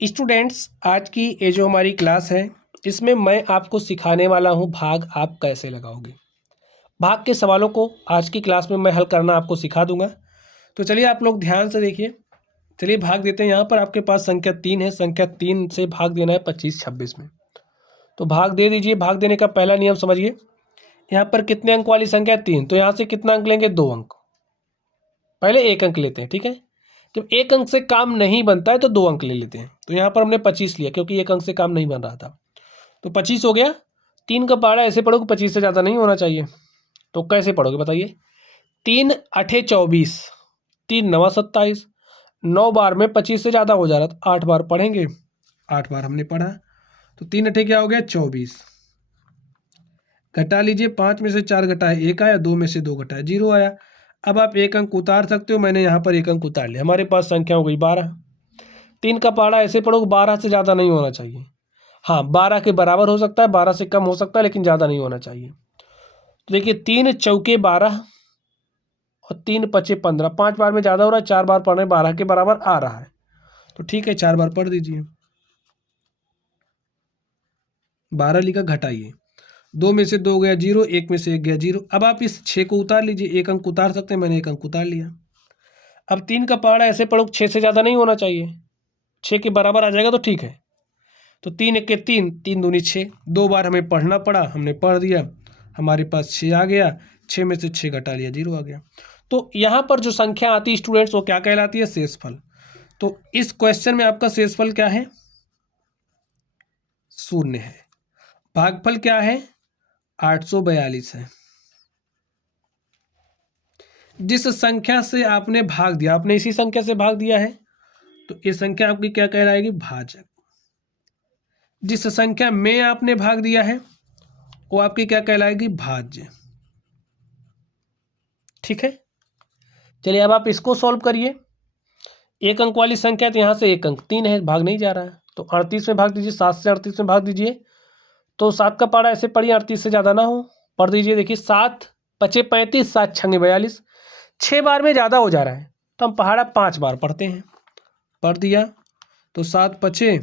Students, आज की ये जो हमारी क्लास है इसमें मैं आपको सिखाने वाला हूँ भाग आप कैसे लगाओगे। भाग के सवालों को आज की क्लास में मैं हल करना आपको सिखा दूंगा। तो चलिए आप लोग ध्यान से देखिए। चलिए भाग देते हैं। यहाँ पर आपके पास संख्या 3 है। संख्या 3 से भाग देना है 25 26 में। तो भाग दे दीजिए। भाग देने का पहला नियम समझिए। यहाँ पर कितने अंक वाली संख्या 3, तो यहाँ से कितना अंक लेंगे? 2 अंक। पहले 1 अंक लेते हैं, ठीक है। जब 1 अंक से काम नहीं बनता है तो 2 अंक ले लेते हैं। तो यहाँ पर हमने 25 लिया क्योंकि 1 अंक से काम नहीं बन रहा था। तो 25 हो गया। 3 का पहाड़ा ऐसे पढ़ो कि 25 से ज़्यादा नहीं होना चाहिए। तो कैसे पढ़ोगे बताइए? 3 अठे 24, 3 नवा 27, 9 बार में 25 से ज़्यादा हो जा रहा था, 8 बार पढ़ेंगे। 8 बार हमने पढ़ा तो 3 अठे क्या हो गया? 24। घटा लीजिए। 5 में से 4 घटाए 1 आया, 2 में से 2 घटाए 0 आया। अब आप 1 अंक उतार सकते हो। मैंने यहाँ पर 1 अंक उतार लिया। हमारे पास संख्या हो गई 12। 3 का पहाड़ा ऐसे पढ़ो कि 12 से ज़्यादा नहीं होना चाहिए। हाँ, 12 के बराबर हो सकता है, 12 से कम हो सकता है, लेकिन ज़्यादा नहीं होना चाहिए। तो देखिए 3 चौके 12 और 3 पचे 15। 5 बार में ज़्यादा हो रहा है, 4 बार पढ़ रहे हैं, 12 के बराबर आ रहा है। तो ठीक है, 4 बार पढ़ दीजिए। 12 लिखा, घटाइए। 2 में से 2 गया 0, 1 में से 1 गया 0। अब आप इस 6 को उतार लीजिए। 1 अंक उतार सकते हैं, मैंने 1 अंक उतार लिया। अब 3 का पहाड़ा ऐसे पढ़ो 6 से ज़्यादा नहीं होना चाहिए। 6 के बराबर आ जाएगा तो ठीक है। तो 3 1 के 3, 3 दूनी 6। 2 बार हमें पढ़ना पड़ा, हमने पढ़ दिया। हमारे पास 6 आ गया। 6 में से 6 घटा लिया, 0 आ गया। तो यहाँ पर जो संख्या आती है स्टूडेंट्स, वो क्या कहलाती है? शेषफल। तो इस क्वेश्चन में आपका शेषफल क्या है? 0 है। भागफल क्या है? 842 है। जिस संख्या से आपने भाग दिया, आपने इसी संख्या से भाग दिया है, तो ये संख्या आपकी क्या कहलाएगी? भाजक। जिस संख्या में आपने भाग दिया है वो आपकी क्या कहलाएगी? भाज्य। ठीक है। चलिए अब आप इसको सॉल्व करिए। 1 अंक वाली संख्या, तो यहाँ से 1 अंक, 3 है, भाग नहीं जा रहा है। तो 38 में भाग दीजिए। 7 से 38 में भाग दीजिए। तो 7 का पहाड़ा ऐसे पढ़िए 38 से ज़्यादा ना हो। पढ़ दीजिए। देखिए 7 पचे 35, 7 छंगे 42। 6 बार में ज़्यादा हो जा रहा है तो हम पहाड़ा 5 बार पढ़ते हैं। पढ़ दिया। तो 7 पचे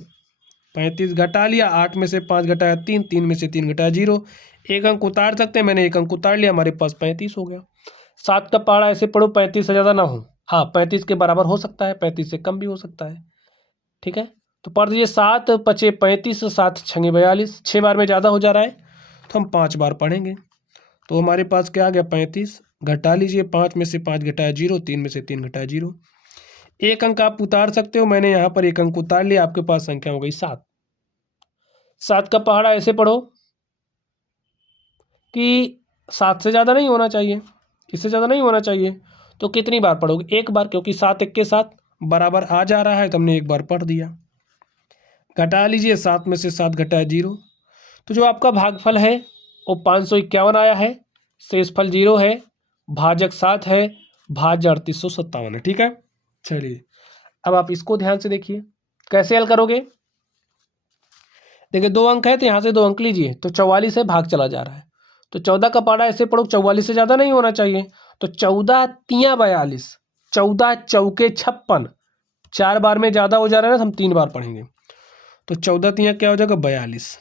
35 घटा लिया। 8 में से 5 घटाया 3, 3 में से 3 घटाया 0। 1 अंक उतार सकते हैं, मैंने 1 अंक उतार लिया। हमारे पास 35 हो गया। 7 का पहाड़ा ऐसे पढ़ो 35 से ज़्यादा ना हो। हाँ, 35 के बराबर हो सकता है, 35 से कम भी हो सकता है। ठीक है। तो पढ़ दीजिए। 7 पचे 35, 7 छंगे 42। 6 बार में ज़्यादा हो जा रहा है तो हम 5 बार पढ़ेंगे। तो हमारे पास क्या आ गया? 35। घटा लीजिए। 5 में से 5 घटाया 0, 3 में से 3 घटाया 0। 1 अंक आप उतार सकते हो, मैंने यहाँ पर 1 अंक उतार लिया। आपके पास संख्या हो गई 7। 7 का पहाड़ा ऐसे पढ़ो कि 7 से ज़्यादा नहीं होना चाहिए, इससे ज़्यादा नहीं होना चाहिए। तो कितनी बार पढ़ोगे? 1 बार, क्योंकि 7 1 के साथ बराबर आ जा रहा है तो हमने 1 बार पढ़ दिया। घटा लीजिए। 7 में से 7 घटाया 0। तो जो आपका भागफल है वो 551 आया है। शेषफल 0 है। भाजक 7 है। भाज्य 3857 है। ठीक है। चलिए अब आप इसको ध्यान से देखिए। कैसे हल करोगे? देखिए 2 अंक है तो यहाँ से 2 अंक लीजिए। तो 44 से भाग चला जा रहा है। तो 14 का पहाड़ा ऐसे पढ़ो 44 से ज़्यादा नहीं होना चाहिए। तो 14 तियाँ 42, 14 चौके 56। 4 बार में ज़्यादा हो जा रहा है ना, तो हम 3 बार पढ़ेंगे। तो 14 तियाँ क्या हो जाएगा? 42।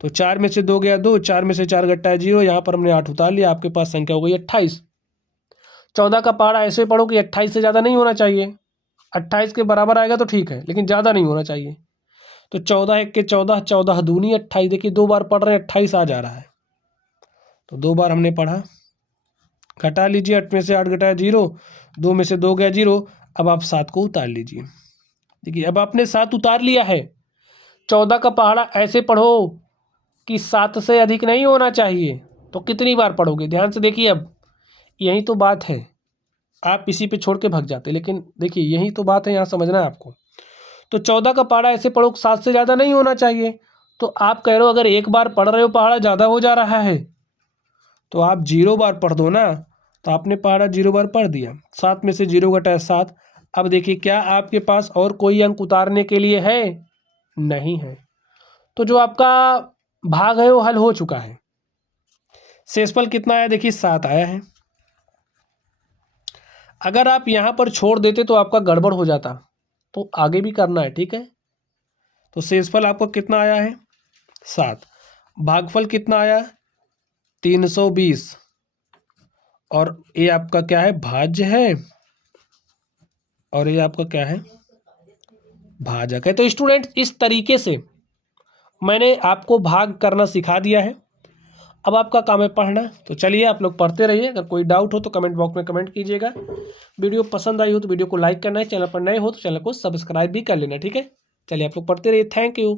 तो 4 में से 2 गया 2, 4 में से 4 घटाया 0। यहाँ पर हमने 8 उतार लिया। आपके पास संख्या हो गई 28। 14 का पहाड़ा ऐसे पढ़ो कि 28 से ज़्यादा नहीं होना चाहिए। 28 के बराबर आएगा तो ठीक है, लेकिन ज़्यादा नहीं होना चाहिए। तो 14 1 के 14, 14 दूनी 28। देखिए 2 बार पढ़ रहे हैं, 28 आ जा रहा है। तो 2 बार हमने पढ़ा। घटा लीजिए। 8 में से 8 घटाया 0, 2 में से 2 गया 0। अब आप 7 को उतार लीजिए। देखिए अब आपने 7 उतार लिया है। 14 का पहाड़ा ऐसे पढ़ो कि 7 से अधिक नहीं होना चाहिए। तो कितनी बार पढ़ोगे? ध्यान से देखिए। अब यही तो बात है, आप इसी पे छोड़ के भाग जाते, लेकिन देखिए यही तो बात है, यहाँ समझना है आपको। तो 14 का पहाड़ा ऐसे पढ़ो 7 से ज़्यादा नहीं होना चाहिए। तो आप कह रहे हो अगर 1 बार पढ़ रहे हो पहाड़ा ज़्यादा हो जा रहा है तो आप 0 बार पढ़ दो ना। तो आपने पहाड़ा 0 बार पढ़ दिया। 7 में से 0 घटाया 7। अब देखिए क्या आपके पास और कोई अंक उतारने के लिए है? नहीं है। तो जो आपका भाग है वो हल हो चुका है। शेषफल कितना आया? देखिए 7 आया है। अगर आप यहाँ पर छोड़ देते तो आपका गड़बड़ हो जाता। तो आगे भी करना है, ठीक है। तो शेषफल आपको कितना आया है 7, भागफल कितना आया 320, और ये आपका क्या है भाज्य है, और ये आपका क्या है भाजक है। तो स्टूडेंट इस तरीके से मैंने आपको भाग करना सिखा दिया है। अब आपका काम है पढ़ना। तो चलिए आप लोग पढ़ते रहिए। अगर कोई डाउट हो तो कमेंट बॉक्स में कमेंट कीजिएगा। वीडियो पसंद आई हो तो वीडियो को लाइक करना है, चैनल पर नए हो तो चैनल को सब्सक्राइब भी कर लेना, ठीक है। चलिए आप लोग पढ़ते रहिए। Thank you.